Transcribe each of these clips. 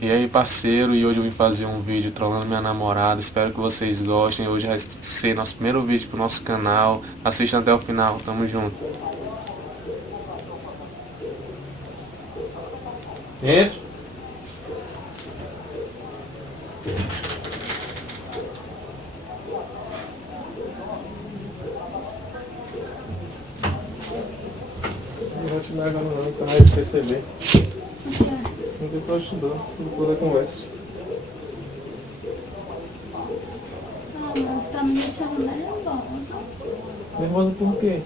E aí, parceiro, e hoje eu vim fazer um vídeo trollando minha namorada. Espero que vocês gostem. Hoje vai ser nosso primeiro vídeo pro nosso canal. Assistam até o final. Tamo junto. Entra. Não vou te dar agora não, então vai perceber. Não tem pra estudar, depois da conversa. Mas tá me deixando nervosa. Nervosa por quê?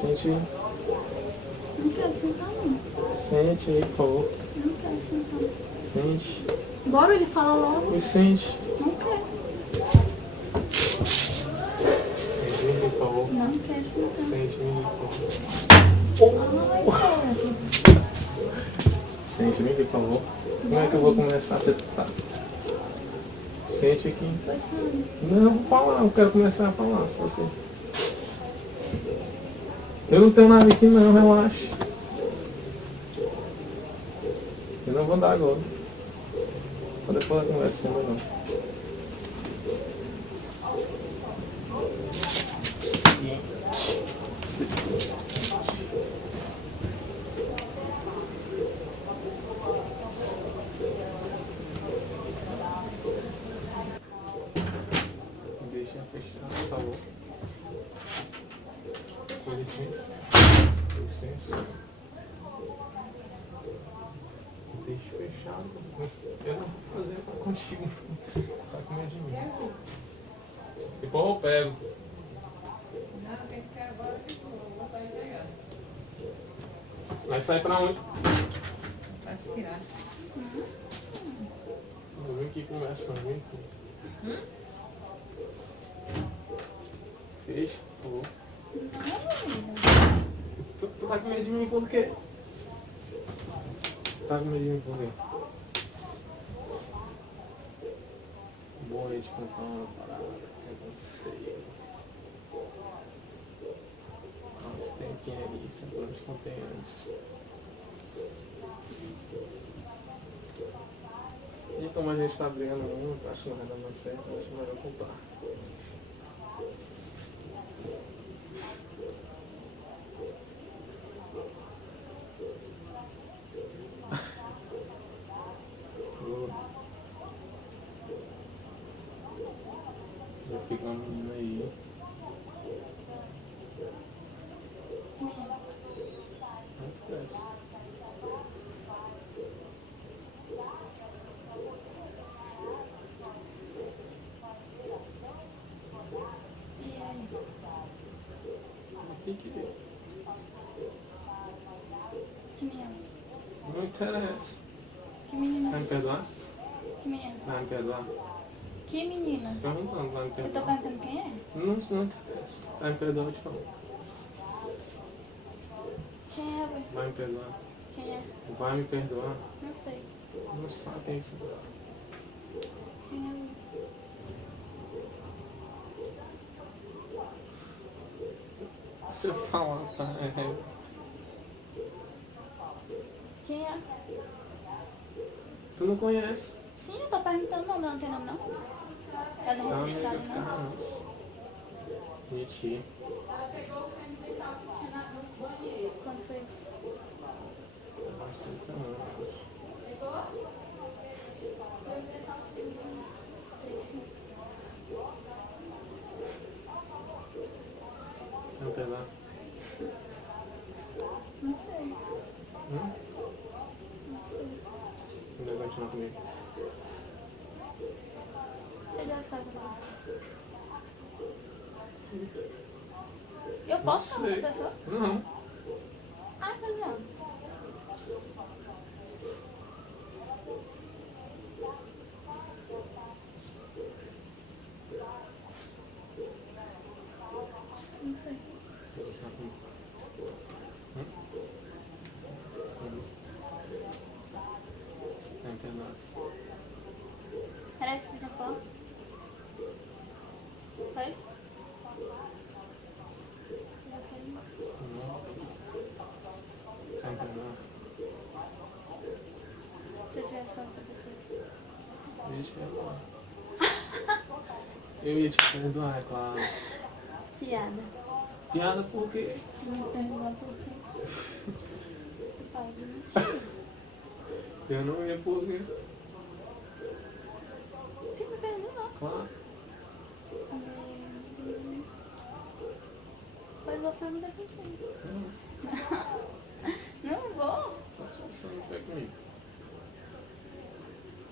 Sente aí. Não quero sentar não. Sente aí, por favor. Não quero sentar. Sente. Bora, ele fala logo. Me sente. Não quero. Sente, menino, por favor. Não quero sentar. Sente, menino, por favor. Ai, Pedro. Sente, menino, por favor. Como é que eu vou começar? Você tá... Sente aqui. Pois fala. Não, eu vou falar. Eu quero começar a falar, se você... Eu não tenho nada aqui não, relaxa. Eu não vou dar agora. Só depois da conversa, não não. Deixa fechar, por favor. Com licença. Com licença. Deixa fechado. Eu não vou fazer contigo. Tá com medo de mim. Depois eu pego. Não, tem que ficar agora que eu vou botar entregar. Vai sair pra onde? Vai tirar. Eu vim aqui conversando, vem aqui. Fecha, por favor. Tu tá com medo de mim por quê? Tá com medo de mim por quê? Bom, eu te contar uma parada que aconteceu. Há um tempinho é isso, eu não te contei antes. E como a gente tá brigando muito, acho que não vai dar mais certo, acho que melhor contar. Já fica uma menina aí. Não acontece. E aí? O que que é? Que menino? Não interessa. Que menina? Vai me perdoar? Que menina? Vai me perdoar? Que menina? Perguntando, vai me Eu tô perdoar? perguntando quem é? Não interessa. Vai me perdoar, eu te falo. Quem é, velho? Vai me perdoar. Quem é? Vai me perdoar? Não sei. Não sabe quem é isso. Quem é, velho? Se eu falar, tá? Quem é? Tu não conhece. Sim, eu tô perguntando o nome, não tem nome não? Tá no Tá, registrado, amiga, não? fica antes. Mentira. Quando foi isso? Acho que isso não, acho. Vai me perdoar? Não sei. Não? Não sei. Não vai continuar comigo. Você já sabe o que eu posso falar com sei. a pessoa? Não. Ah, mas não. Não sei. Vai continuar comigo. Vai me perdoar. Era isso que você tinha falado? Foi isso? Eu quero ir. Não. Vai me perdoar. foi que aconteceu? Eu ia te perdoar. Eu ia te perdoar, é claro. Piada. Piada por quê? Tu me perdoa por quê? Tu fala de mentira. Eu não ia por quê? Tu me perdoa. Claro. Mas vou perguntar pra você. Não, Não vou. só se você não foi comigo.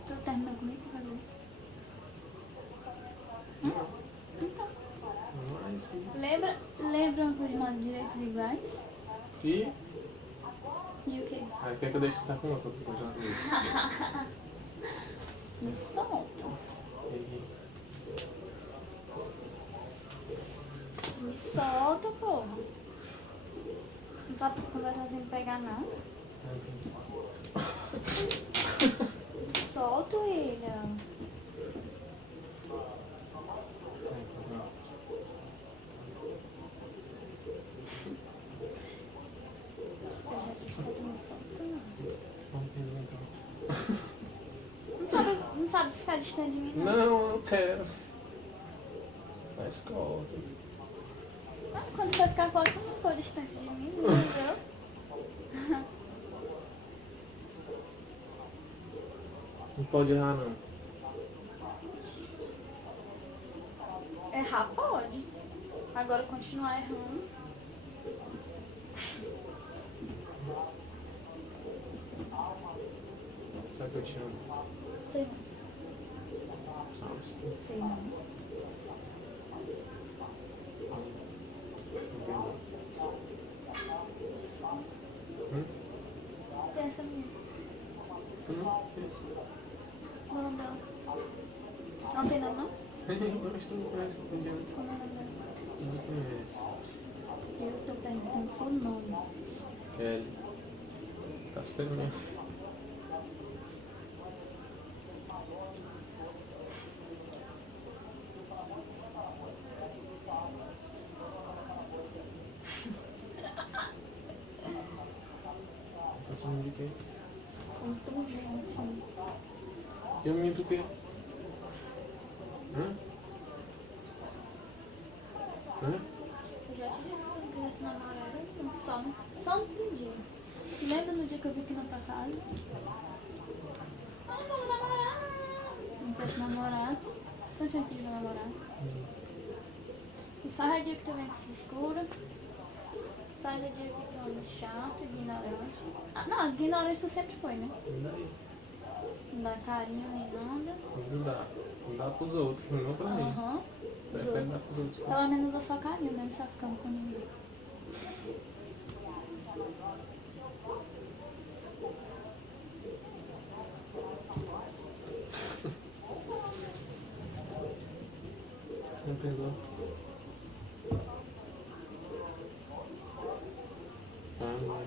Tu terminou comigo pra fazer isso? Não, Então. mas sim. Lembra os irmãos direitos iguais? E E o quê? aí quer que eu deixe ficar com outra pra continuar comigo? Me solta. Me solta, porra. Não sabe conversar sem pegar, não? Solta ele, ó. Eu já disse que tu me solta, não. Vamos pegar então. Não sabe ficar distante de mim, não? Não, eu quero. Mas corta. Ah, quando você ficar fora, tu não ficou distante de mim, não entendeu? Não pode errar não. Errar pode. Agora continuar errando. Sabe que eu te amo? Sei não. Sabe? Sei não. Pensa em mim. Não. Não tem nome, não? Mas tu não conhece o Como é o nome dela? Não conhece. Eu tô perguntando o nome. Kelly. Tá sendo mesmo. Tá sendo de quê? Com tudo, gente. Eu minto o quê? Eu já te disse que eu não quisesse namorar, só no dia. Te lembra no dia que eu vim aqui na tua casa? Ah, vamos namorar! Não quisesse namorar. Tu não tinha pedido namorar. E faz o dia que tu vem com frescura. Faz o dia que tu anda chato, ignorante. Ah, não, ignorante tu sempre foi, né? E daí? Não dá carinho nem nada. Não dá. Não dá pros outros, não pra mim. Aham. Prefere dar pros outros. Pelo menos dá só carinho, né? Não está ficando com ninguém. Não perdoa. Mãe.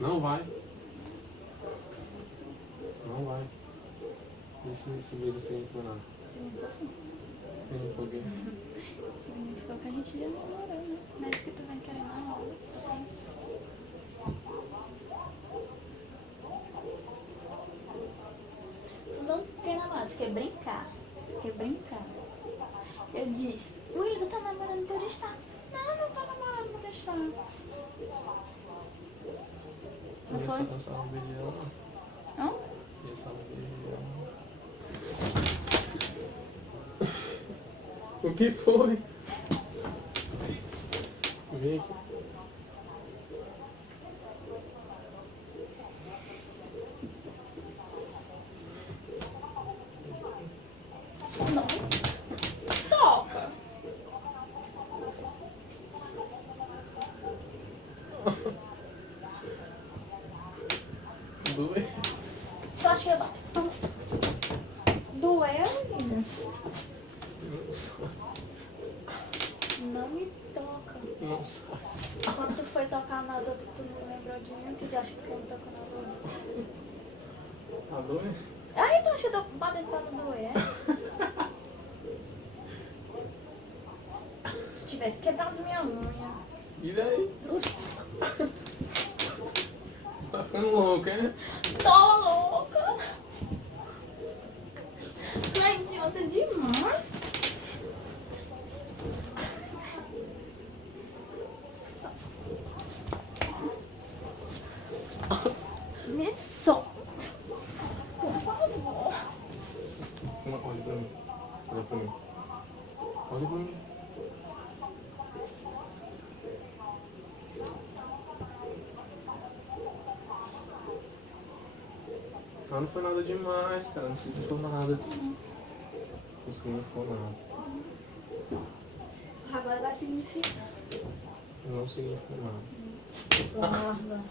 Não vai. Não vai. Deixa esse vídeo sem inclinar. Significou sim. Porque Significou que a gente já namorou, né? Mas que tu vem querer namorar, tá bem? Tu não quer namorar, tu quer brincar. Quer brincar. Eu disse, Will, tu tá namorando por status. Não tô namorando por status. Não foi? eu só não beijei ela, não. Não? Eu só não beijei ela. O que foi? Vem aqui. Não. Toca. Doeu. Tu acha que eu... Doeu, menina? Não me toca. Não sai. Quando tu foi tocar nas outras, tu não lembrou de mim, que tu acha que tu não tocou nas outras? Tá doendo? Aí tu acha que eu tô batendo pra não doer, é? de minha unha. E daí? Tá ficando louco, hein? Tô louca. Tu é idiota demais. Me solta. Por favor. Olha pra mim. Olha pra mim. Olha pra mim. Ah, não foi nada demais, cara. Não significou nada. Não significou nada. Agora vai significar. Não significou nada. Guarda.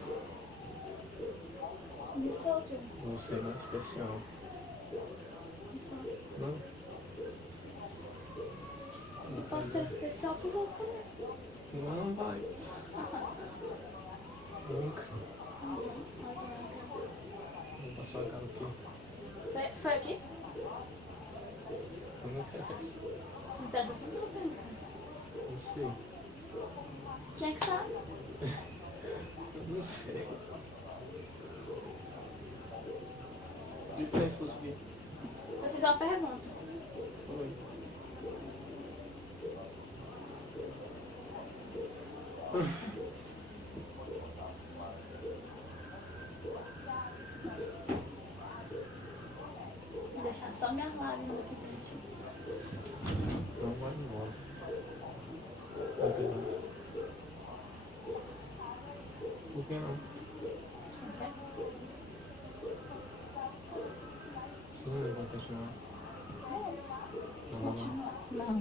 Me solta. Você não é especial. Me solta. Não? Eu posso ser especial pros outros também. Não vai. Nunca. Vou passar a cara aqui. Foi aqui? Não interessa. Não tá assim, não tem. Não sei. Quem é que sabe? Não sei. Diferença fosse aqui. Eu fiz uma pergunta. Oi. Vou deixar só minhas lágrimas aqui pra ti. Não vai embora. Vai pegar. Por que não? Ok? Sim, eu vou continuar. Não, não. Não.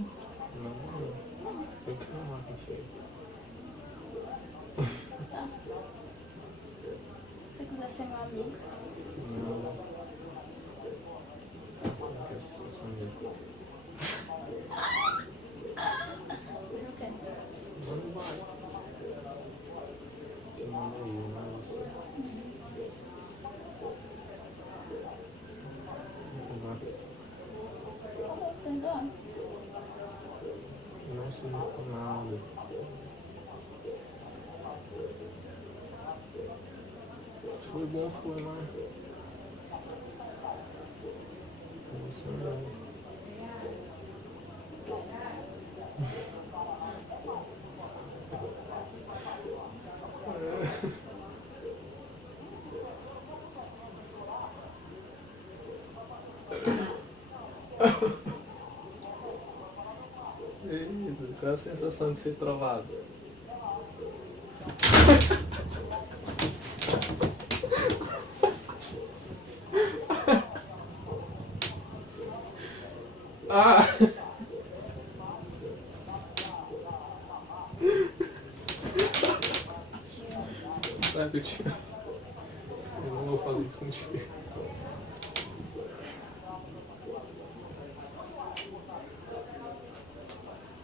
Não, não. Eu quero amar contigo. Tá. Se você quiser ser meu amigo. Não. Não quero ser sua amiga. Eu quero. Não vai. Quem manda é eu, não é você. Vai. Perdoa. Não significa nada. Foi bom, foi, mas... Isso não. Eita, qual é a sensação de ser trovado? Ah! Sabe que eu te amo. Eu não vou fazer isso contigo.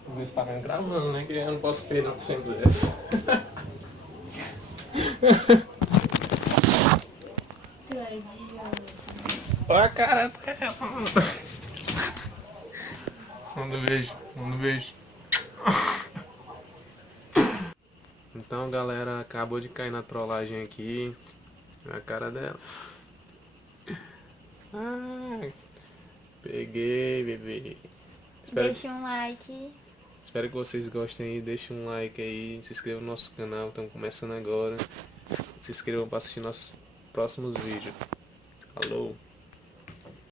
O Instagram gravando, né? Que eu não posso perder um sempre dessa. Tu é idiota. Olha a cara dela. Manda um beijo, manda um beijo. Então, galera, acabou de cair na trollagem aqui. A cara dela. Ah, peguei, bebê. Deixa um like. Espero que vocês gostem aí. Deixem um like aí. Se inscrevam no nosso canal. Estamos começando agora. Se inscrevam para assistir nossos próximos vídeos. Falou!